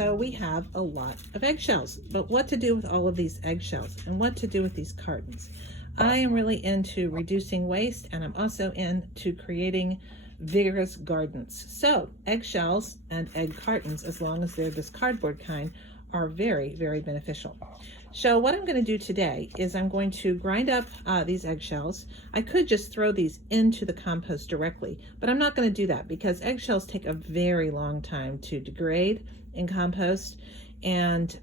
So we have a lot of eggshells, but what to do with all of these eggshells and what to do with these cartons? I am really into reducing waste, and I'm also into creating vigorous gardens. So eggshells and egg cartons, as long as they're this cardboard kind, are very, very beneficial. So what I'm going to do today is I'm going to grind up these eggshells. I could just throw these into the compost directly, but I'm not going to do that because eggshells take a very long time to degrade in compost, and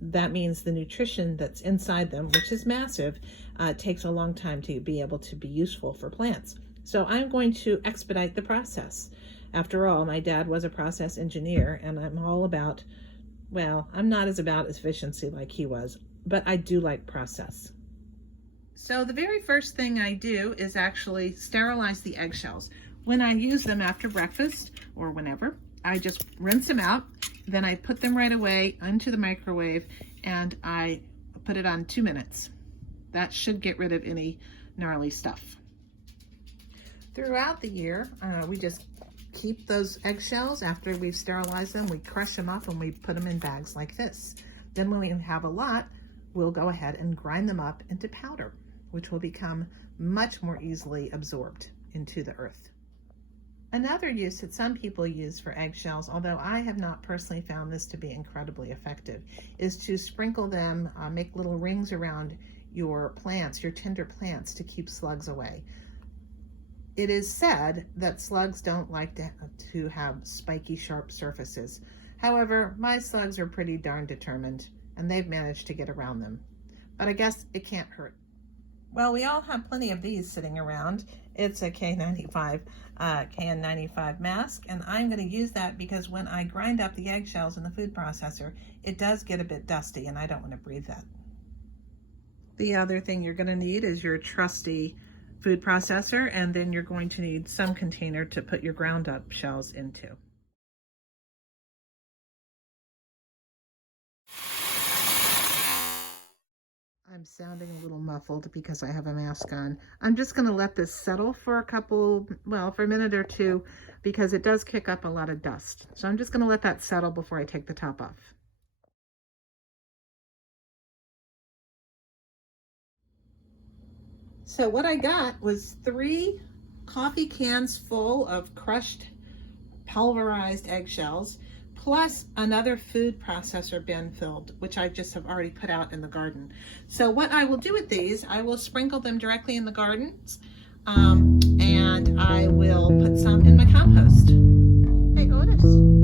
that means the nutrition that's inside them, which is massive, takes a long time to be able to be useful for plants. So I'm going to expedite the process. After all, my dad was a process engineer, and I'm all about, well, I'm not as about efficiency like he was, but I do like process. So the very first thing I do is actually sterilize the eggshells. When I use them after breakfast or whenever, I just rinse them out. Then I put them right away into the microwave, and I put it on 2 minutes. That should get rid of any gnarly stuff. Throughout the year, we just keep those eggshells. After we've sterilized them, we crush them up and we put them in bags like this. Then when we have a lot, we'll go ahead and grind them up into powder, which will become much more easily absorbed into the earth. Another use that some people use for eggshells, although I have not personally found this to be incredibly effective, is to sprinkle them, make little rings around your plants, your tender plants, to keep slugs away. It is said that slugs don't like to have spiky, sharp surfaces. However, my slugs are pretty darn determined, and they've managed to get around them. But I guess it can't hurt. Well, we all have plenty of these sitting around. It's a KN95 mask, and I'm going to use that because when I grind up the eggshells in the food processor, it does get a bit dusty, and I don't want to breathe that. The other thing you're going to need is your trusty food processor, and then you're going to need some container to put your ground up shells into. I'm sounding a little muffled because I have a mask on. I'm just going to let this settle for a minute or two, because it does kick up a lot of dust. So I'm just going to let that settle before I take the top off. So what I got was 3 coffee cans full of crushed pulverized eggshells, plus another food processor bin filled, which I just have already put out in the garden. So what I will do with these, I will sprinkle them directly in the gardens, and I will put some in my compost. Hey, Otis.